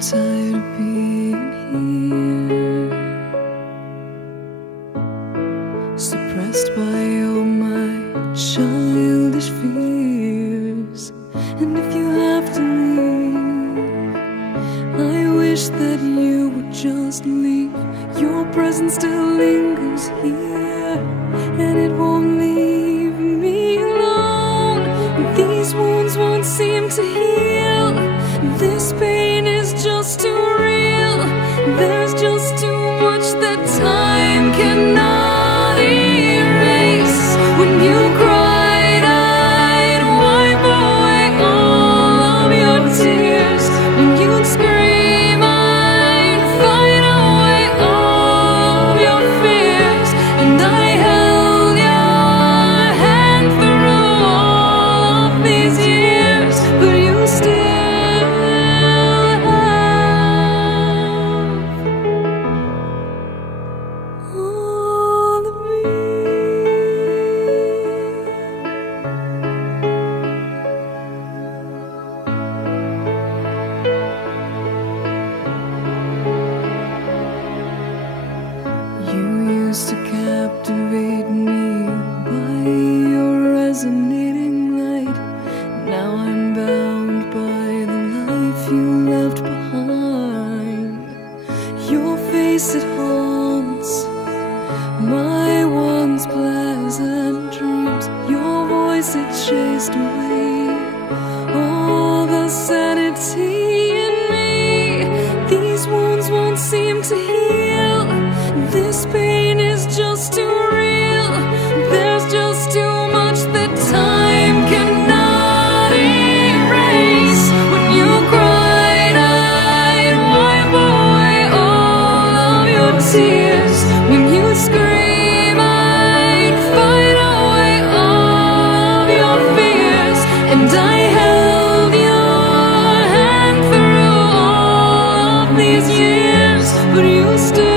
tired of being here, suppressed by all my childish fears. And if you have to leave, I wish that you would just leave. Your presence still lingers here, and it won't leave me alone. These wounds won't seem to heal. This pain is just too real. There's just too much that time cannot erase. When you cried, I'd wipe away all of your tears. When you'd scream, I'd fight away all of your fears. And I held your hand through all of these years, but you still used to captivate me by your resonating light. Now I'm bound by the life you left behind. Your face, it haunts my once pleasant dreams. Your voice, it chased away all the sanity in me. These wounds won't seem to heal. This pain is just too real. There's just too much that time cannot erase. When you cried, I'd wipe away all of your tears. When you scream, I'd fight away all of your fears. And I held your hand through all of these years, but you still